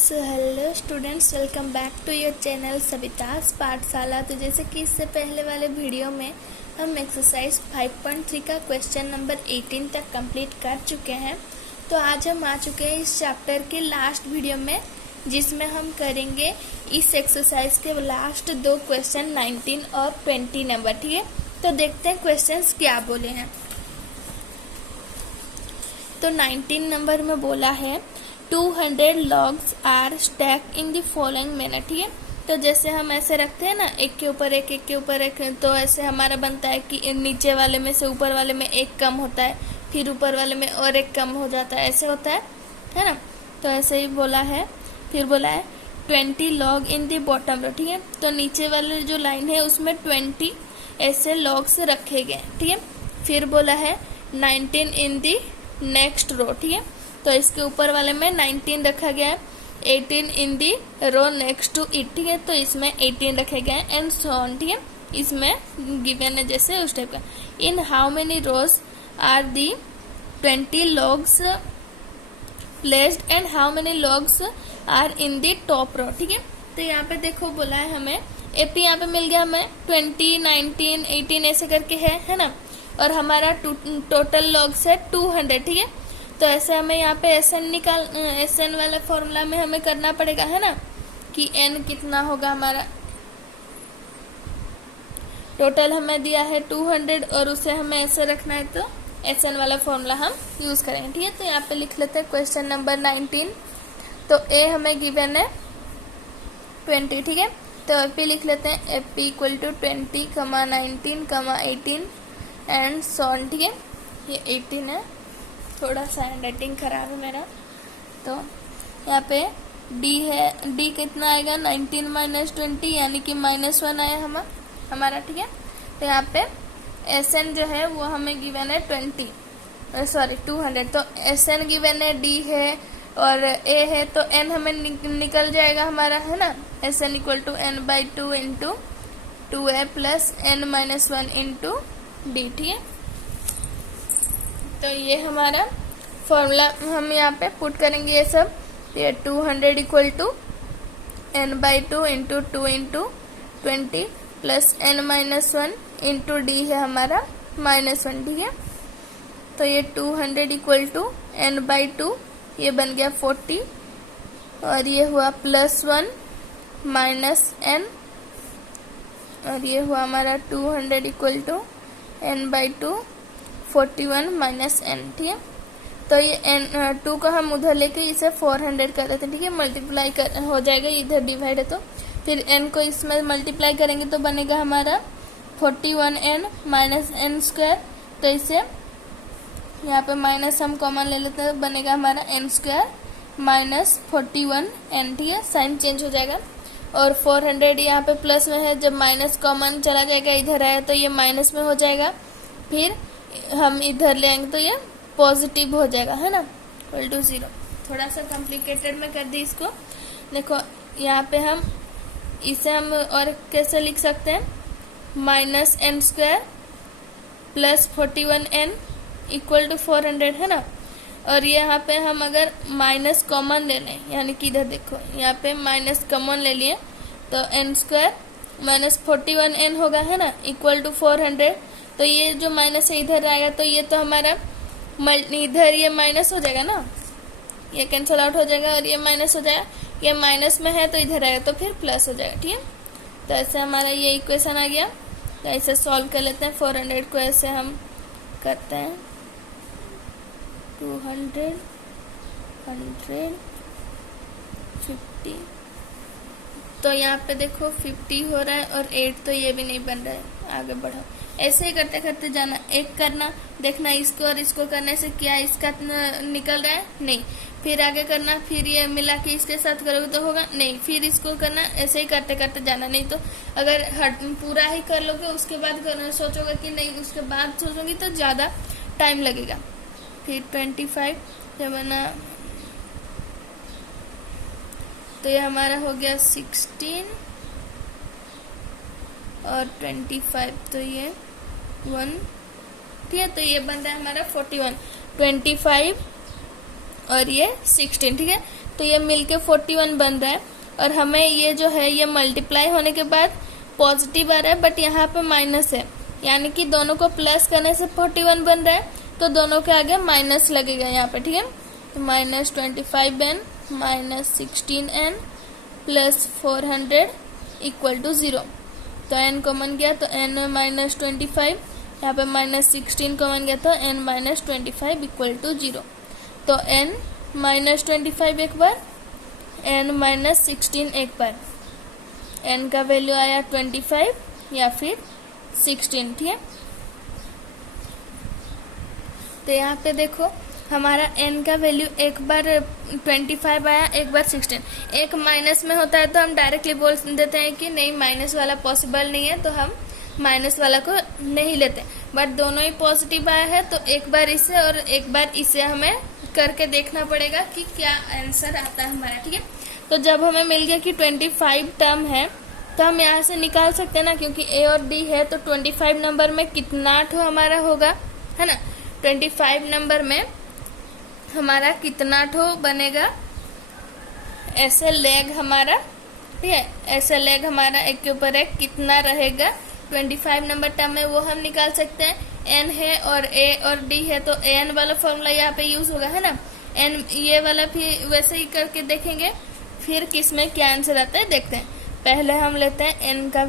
So hello students, welcome back to your channel Savita's Pathshala. तो जैसे कि इससे पहले वाले वीडियो में हम एक्सरसाइज 5.3 का क्वेश्चन नंबर 18 तक कंप्लीट कर चुके हैं। तो आज हम आ चुके हैं इस चैप्टर के लास्ट वीडियो में, जिसमें हम करेंगे इस एक्सरसाइज के लास्ट दो क्वेश्चन 19 और 20 नंबर। ठीक है, तो देखते हैं क्वेश्चंस क्या बोले हैं। तो 19 नंबर में बोला है 200 logs are stack in the following manner. ठीक है, तो जैसे हम ऐसे रखते हैं ना, एक के ऊपर एक, एक के ऊपर एक, तो ऐसे हमारा बनता है कि नीचे वाले में से ऊपर वाले में एक कम होता है, फिर ऊपर वाले में और एक कम हो जाता है, ऐसे होता है ना। तो ऐसे ही बोला है। फिर बोला है 20 log in the bottom row. ठीक है, तो नीचे वाले जो लाइन है उसमें 20 ऐसे लॉग्स रखे गए। ठीक है, फिर बोला है 19 इन द नेक्स्ट रो। ठीक है, तो इसके ऊपर वाले में 19 रखा गया है, 18 इन दी रो नेक्स्ट टू इट। ठीक है, तो इसमें 18 रखे गए हैं एंड सो ऑन। ठीक है, इसमें गिवन है जैसे उस टाइप का। In how many rows are the 20 logs placed and how many logs are in the top row. ठीक है, तो यहाँ पे देखो बोला है हमें एपी, यहाँ पे मिल गया हमें 20, 19, 18 ऐसे करके है ना। और हमारा टोटल लॉग्स है 200। ठीक है, तो ऐसे हमें यहाँ पे एसएन वाला फॉर्मूला में हमें करना पड़ेगा, है ना, कि एन कितना होगा हमारा। टोटल हमें दिया है 200 और उसे हमें ऐसे रखना है, तो एसएन वाला फॉर्मूला हम यूज करेंगे। ठीक है, तो यहाँ पे लिख लेते हैं क्वेश्चन नंबर 19। तो ए हमें गिवन है 20। ठीक है, तो एपी लिख लेते हैं, AP equal to 20, 19, 18 and so on. ठीक है, ये 18 है, थोड़ा सा हैंडराइटिंग खराब है मेरा। तो यहाँ पे डी है, डी कितना आएगा 19 माइनस 20 यानी कि -1 आया हमारा। ठीक है, तो यहाँ पे एस एन जो है वो हमें गिवन है 200। तो एस एन गिवन है, डी है और ए है, तो एन हमें निकल जाएगा हमारा, है ना। S N equal to n/2 into 2a plus n-1 into D. ठीक है, तो ये हमारा फॉर्मूला हम यहाँ पे पुट करेंगे ये सब। ये 200 equal to n/2 into 2 into 20 plus n-1 into D है हमारा -1। ठीक है, तो ये 200 इक्वल टू n/2, ये बन गया 40 और ये हुआ +1 माइनस n और ये हुआ हमारा 200 equal to n/2 41 minus n। ठीक है, तो ये 2 को हम उधर लेके इसे 400 कर देते हैं। ठीक है, मल्टीप्लाई हो जाएगा, इधर डिवाइड है, तो फिर n को इसमें मल्टीप्लाई करेंगे तो बनेगा हमारा 41n माइनस n स्क्वायर। तो इसे यहाँ पे माइनस हम कॉमन ले लेते हैं, बनेगा हमारा n स्क्वायर माइनस 41n। ठीक है, साइन चेंज हो जाएगा और 400 यहाँ पे प्लस में है, जब माइनस कॉमन चला जाएगा इधर आया तो ये माइनस में हो जाएगा, फिर हम इधर ले आएंगे तो ये पॉजिटिव हो जाएगा, है ना, इक्वल टू 0। थोड़ा सा कॉम्प्लिकेटेड में कर दी इसको। देखो यहाँ पे हम इसे हम और कैसे लिख सकते हैं, -n square plus 41n equal to 400, है ना। और यहाँ पे हम अगर माइनस कॉमन ले लें, यानी कि इधर देखो यहाँ पे माइनस कॉमन ले लिए तो n स्क्वायर माइनस 41n होगा, है ना, इक्वल टू 400। तो ये जो माइनस है इधर आएगा, तो ये तो हमारा इधर ये माइनस हो जाएगा ना, ये कैंसिल आउट हो जाएगा और ये माइनस हो जाएगा, ये माइनस में है तो इधर आएगा तो फिर प्लस हो जाएगा। ठीक है, तो ऐसे हमारा ये इक्वेशन आ गया। तो ऐसे सॉल्व कर लेते हैं। 400 को ऐसे हम करते हैं 200, 100, 50। तो यहाँ पे देखो 50 हो रहा है और 8 तो ये भी नहीं बन रहा है। आगे बढ़ो, ऐसे ही करते करते जाना, एक करना, देखना इसको और इसको करने से क्या इसका निकल रहा है, नहीं, फिर आगे करना, फिर ये मिला के इसके साथ करोगे तो होगा नहीं, फिर इसको करना, ऐसे ही करते करते जाना। नहीं तो अगर पूरा ही कर लोगे उसके बाद सोचोगे कि नहीं, उसके बाद सोचोगी तो ज़्यादा टाइम लगेगा। फिर 25 जब बना तो ये हमारा हो गया 16 और 25, तो ये 1। ठीक है, तो ये बन रहा है हमारा 41, 25 और ये 16। ठीक है, तो ये मिलके 41 बन रहा है, और हमें ये जो है ये मल्टीप्लाई होने के बाद पॉजिटिव आ रहा है, बट यहाँ पे माइनस है, यानी कि दोनों को प्लस करने से 41 बन रहा है, तो दोनों के आगे माइनस लगेगा यहाँ पे, ठीक है। तो -25n -16n plus 400 equal to 0। तो n कॉमन गया तो n -25, यहाँ पे -16 कॉमन गया तो n -25 इक्वल टू 0। तो n -25 एक बार, n -16 एक बार, n का वैल्यू आया 25 या फिर 16, ठीक है। तो यहाँ पे देखो हमारा n का वैल्यू एक बार 25 आया, एक बार 16। एक माइनस में होता है तो हम डायरेक्टली बोल देते हैं कि नहीं माइनस वाला पॉसिबल नहीं है, तो हम माइनस वाला को नहीं लेते, बट दोनों ही पॉजिटिव आया है तो एक बार इसे और एक बार इसे हमें करके देखना पड़ेगा कि क्या आंसर आता है हमारा, ठीक है। तो जब हमें मिल गया कि 25 टर्म है तो हम यहाँ से निकाल सकते हैं ना, क्योंकि ए और डी है तो 25 नंबर में कितना ठो हमारा होगा, है ना। 25 नंबर में हमारा कितना ठो बनेगा, ऐसे लेग हमारा, ठीक है, ऐसे लेग हमारा एक के ऊपर एक कितना रहेगा 25 नंबर टर्म में, वो हम निकाल सकते हैं। n है और a और d है तो an वाला फॉर्मूला यहाँ पे यूज होगा, है ना। n ये वाला भी वैसे ही करके देखेंगे, फिर किस में क्या आंसर आता है देखते हैं। पहले हम लेते हैं n का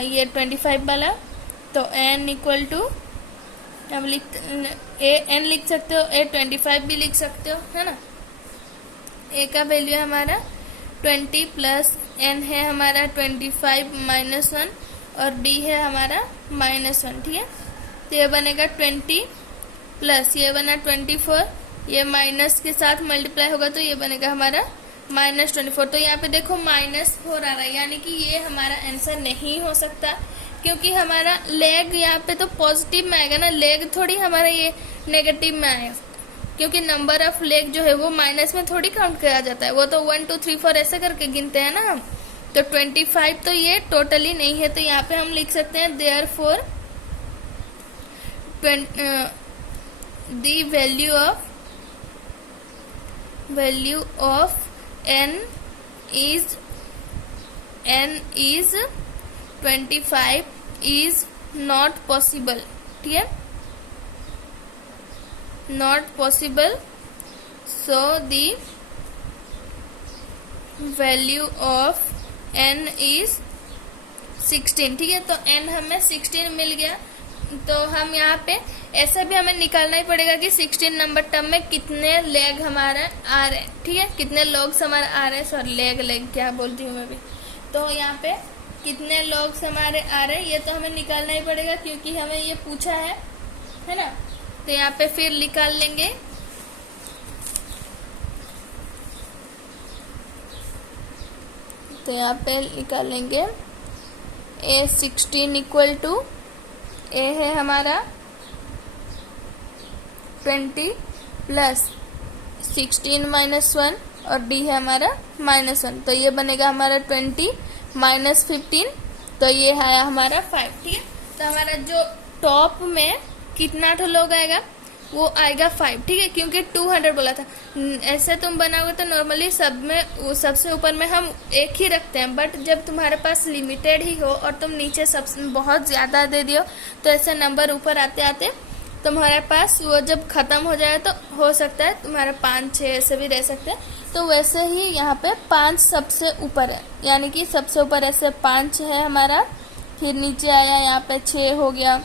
ये 25 वाला, तो n इक्वल टू हम n लिख सकते हो, a 25 भी लिख सकते हो, है ना। a का वैल्यू है हमारा 20 प्लस n है हमारा 25 -1 और d है हमारा -1, ठीक है। तो ये बनेगा 20 प्लस ये बना 24, ये माइनस के साथ मल्टीप्लाई होगा तो ये बनेगा हमारा -24। तो यहाँ पे देखो -4 आ रहा है, यानी कि ये हमारा आंसर नहीं हो सकता, क्योंकि हमारा लेग यहाँ पे तो पॉजिटिव में आएगा ना, लेग थोड़ी हमारा ये नेगेटिव में आएगा, क्योंकि नंबर ऑफ लेग जो है वो माइनस में थोड़ी काउंट किया जाता है, वो तो 1 2 3 4 ऐसे करके गिनते हैं ना हम। तो 25 तो ये टोटली नहीं है, तो यहाँ पे हम लिख सकते हैं therefore the value of n is 25 is not possible, ठीक है, not possible, so the value of n is 16, ठीक है। तो n हमें 16 मिल गया, तो हम यहाँ पे ऐसा भी हमें निकालना ही पड़ेगा कि 16 नंबर टर्म में कितने लेग हमारा आ रहे हैं, ठीक है, कितने लॉग्स हमारे आ रहे हैं, सॉरी लेग क्या बोलती हूँ मैं भी। तो यहाँ पे कितने लॉग्स हमारे आ रहे हैं ये तो हमें निकालना ही पड़ेगा, क्योंकि हमें ये पूछा है ना। तो यहाँ पे फिर निकाल लेंगे, तो यहाँ पे निकालेंगे A16 इक्वल टू A है हमारा 20 प्लस 16 -1 और D है हमारा -1, तो ये बनेगा हमारा 20 -15, तो ये है हमारा 5, ठीक है। तो हमारा जो टॉप में कितना तो लोग आएगा वो आएगा 5, ठीक है, क्योंकि 200 बोला था। ऐसे तुम बनाओगे तो नॉर्मली सब में सबसे ऊपर में हम एक ही रखते हैं, बट जब तुम्हारे पास लिमिटेड ही हो और तुम नीचे सब बहुत ज़्यादा दे दियो तो ऐसे नंबर ऊपर आते आते तुम्हारे पास वो जब ख़त्म हो जाए तो हो सकता है तुम्हारा 5 6 ऐसे भी रह सकते हैं। तो वैसे ही यहाँ पे 5 सबसे ऊपर है, यानी कि सबसे ऊपर ऐसे 5 है हमारा, फिर नीचे आया यहाँ पे 6 हो गया,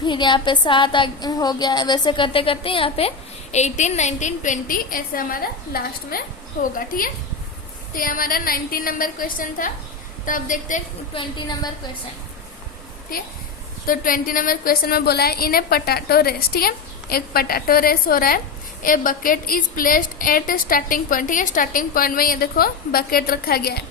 फिर यहाँ पे 7 हो गया, वैसे करते करते यहाँ पे 18 19 20 ऐसे हमारा लास्ट में होगा, ठीक है। तो ये हमारा 19 नंबर क्वेश्चन था। तो अब देखते हैं 20 नंबर क्वेश्चन, ठीक है। तो 20 नंबर क्वेश्चन में बोला है इन ए पोटैटो रेस, ठीक है, एक पोटैटो रेस हो रहा है। A bucket is placed at starting point, ठीक है, स्टार्टिंग पॉइंट में ये देखो बकेट रखा गया है,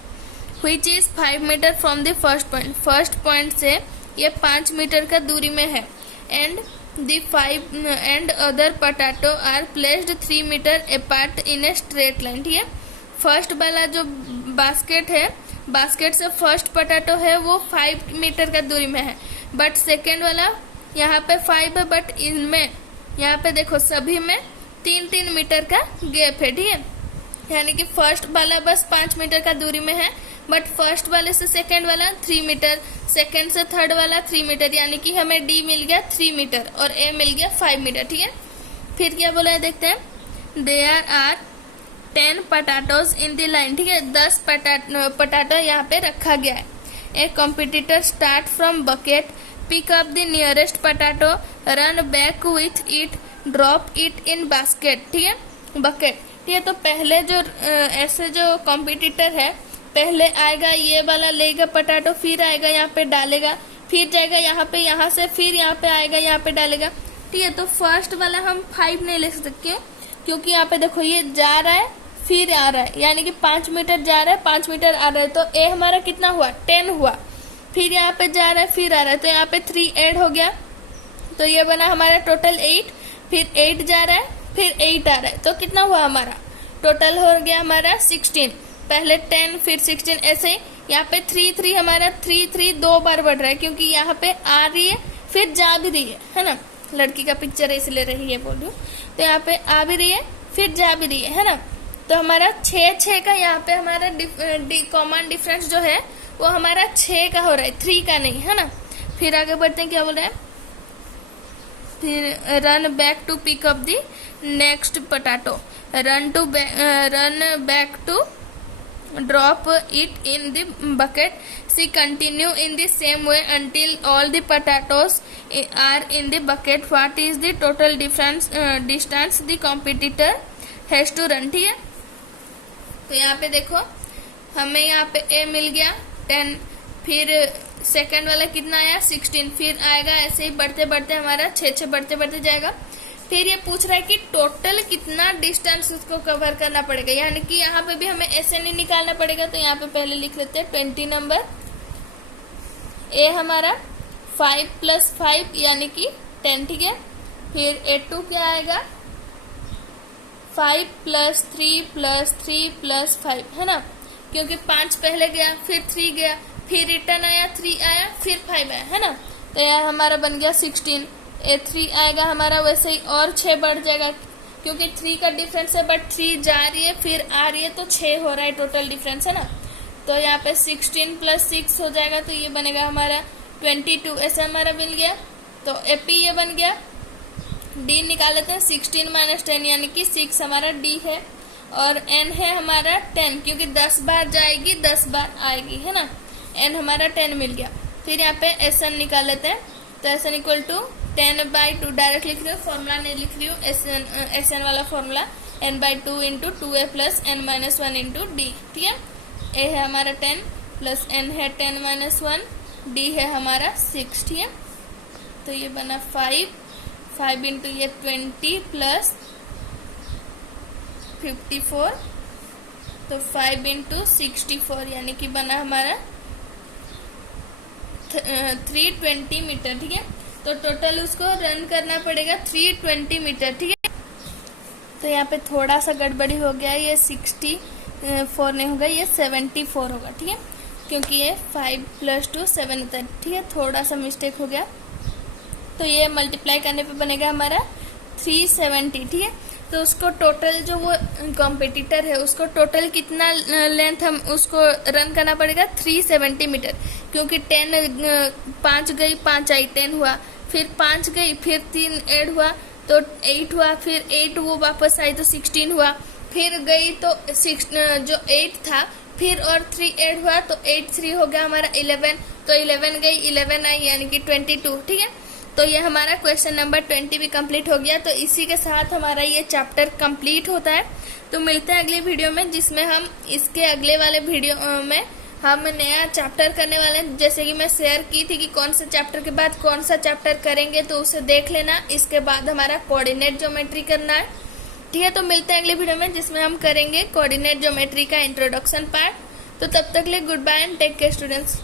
which is 5 metre from the first point, first point से ये 5 मीटर का दूरी में है। And the 5 and other potato are placed 3 metre apart in a straight line, ठीक है। फर्स्ट वाला जो बास्केट है, बास्केट से फर्स्ट पोटैटो है वो 5 मीटर का दूरी में है, बट सेकेंड वाला यहाँ पे 5 है, बट इनमें यहाँ पे देखो सभी में 3 3 मीटर का गैप है, ठीक है। यानी कि फर्स्ट वाला बस 5 मीटर का दूरी में है, बट फर्स्ट वाले से सेकंड वाला 3 मीटर, सेकंड से थर्ड वाला 3 मीटर, यानी कि हमें डी मिल गया 3 मीटर और ए मिल गया 5 मीटर। ठीक है, फिर क्या बोला है देखते हैं। There are 10 potatoes in the line. ठीक है, 10 पटाटो यहाँ पे रखा गया है। A competitor start from bucket, pick up the nearest potato, run back with it, drop it in basket. ठीक है, बकेट। ठीक है, तो पहले जो ऐसे जो कॉम्पिटिटर है, पहले आएगा ये वाला लेगा पटाटो, फिर आएगा यहाँ पे डालेगा, फिर जाएगा यहाँ पे, यहाँ से फिर यहाँ पे आएगा, यहाँ पे डालेगा। ठीक है, तो फर्स्ट वाला हम 5 नहीं ले सकते, क्योंकि यहाँ पे देखो ये जा रहा है फिर आ रहा है, यानी कि 5 मीटर जा रहा है 5 मीटर आ रहा है, तो ए हमारा कितना हुआ 10 हुआ। फिर यहाँ पे जा रहा है फिर आ रहा है, तो यहाँ पे 3 ऐड हो गया, तो ये बना हमारा टोटल 8। फिर 8 जा रहा है फिर 8 आ रहा है, तो कितना हुआ हमारा टोटल हो गया हमारा 16। पहले 10 फिर 16, ऐसे ही यहाँ पे 3 हमारा 3 2 बार बढ़ रहा है, क्योंकि यहाँ पे आ रही है फिर जा भी रही है ना। लड़की का पिक्चर है इसलिए रही है बोल रही हूँ। तो यहाँ पे आ भी रही है फिर जा भी रही है ना। तो हमारा 6 का यहाँ पे हमारा कॉमन डिफरेंस जो है वो हमारा 6 का हो रहा है, 3 का नहीं, है ना। फिर आगे बढ़ते हैं, क्या बोल रहे हैं। फिर run back to pick up the next potato, run back to drop it in the bucket, she continue in the same way until all the potatoes are in the bucket, what is the total distance the competitor has to run. ठीक है, तो यहाँ पे देखो हमें यहाँ पे ए मिल गया 10, फिर सेकंड वाला कितना आया 16, फिर आएगा ऐसे ही बढ़ते बढ़ते हमारा 6 बढ़ते बढ़ते जाएगा। फिर ये पूछ रहा है कि टोटल कितना डिस्टेंस उसको कवर करना पड़ेगा, यानी कि यहाँ पे भी हमें ऐसे नहीं निकालना पड़ेगा। तो यहाँ पे पहले लिख लेते हैं 20 नंबर, ए हमारा 5 + 5 यानी कि 10। ठीक है, फिर A2 क्या आएगा 5 + 3 + 3 + 5, है ना, क्योंकि 5 पहले गया फिर 3 गया फिर रिटर्न आया 3 आया फिर 5 आया, है ना। तो यह हमारा बन गया 16। A3 आएगा हमारा वैसे ही और 6 बढ़ जाएगा, क्योंकि 3 का डिफरेंस है, बट 3 जा रही है फिर आ रही है, तो 6 हो रहा है टोटल डिफरेंस, है ना। तो यहाँ पे 16 + 6 हो जाएगा, तो ये बनेगा हमारा 22, ऐसे हमारा मिल गया। तो AP ये बन गया। D निकाल लेते हैं, 16 - 10 यानी कि 6 हमारा D है, और N है हमारा 10, क्योंकि 10 बार जाएगी 10 बार आएगी, है ना। N हमारा 10 मिल गया। फिर यहाँ पे SN निकाल लेते हैं, तो SN = 10/2 डायरेक्ट लिख रही हूँ, फॉर्मूला नहीं लिख रही हूँ, SN वाला formula n/2 × 2a + n - 1 × D। ठीक है, A है हमारा 10 + N है 10 - 1, D है हमारा 6। ठीक है, तो ये बना 5 × ये 20 + 54, तो 5 × 64 यानी कि बना हमारा 320 मीटर। ठीक है, तो टोटल उसको रन करना पड़ेगा 320 मीटर। ठीक है, तो यहाँ पे थोड़ा सा गड़बड़ी हो गया, ये 64 नहीं होगा, ये 74 होगा। ठीक है, क्योंकि ये 5 + 2 7 होता है। ठीक है, थोड़ा सा मिस्टेक हो गया, तो ये मल्टीप्लाई करने पे बनेगा हमारा 370। ठीक है, तो उसको टोटल जो वो कॉम्पिटिटर है उसको टोटल कितना लेंथ हम उसको रन करना पड़ेगा 370 मीटर, क्योंकि 5 गई 5 आई 10 हुआ, फिर 5 गई फिर 3 ऐड हुआ तो 8 हुआ, फिर 8 वो वापस आई तो 16 हुआ, फिर गई तो 6 जो 8 था फिर और 3 ऐड हुआ तो 8 3 हो गया हमारा 11, तो 11 गई 11 आई यानी कि 22। ठीक है, तो ये हमारा क्वेश्चन नंबर 20 भी कंप्लीट हो गया। तो इसी के साथ हमारा ये चैप्टर कंप्लीट होता है। तो मिलते हैं अगली वीडियो में, जिसमें हम इसके अगले वाले वीडियो में हम नया चैप्टर करने वाले हैं। जैसे कि मैं शेयर की थी कि कौन सा चैप्टर के बाद कौन सा चैप्टर करेंगे, तो उसे देख लेना। इसके बाद हमारा कोऑर्डिनेट ज्योमेट्री करना है। ठीक है, तो मिलते हैं अगली वीडियो में, जिसमें हम करेंगे कोऑर्डिनेट ज्योमेट्री का इंट्रोडक्शन पार्ट। तो तब तक के लिए goodbye and take care students.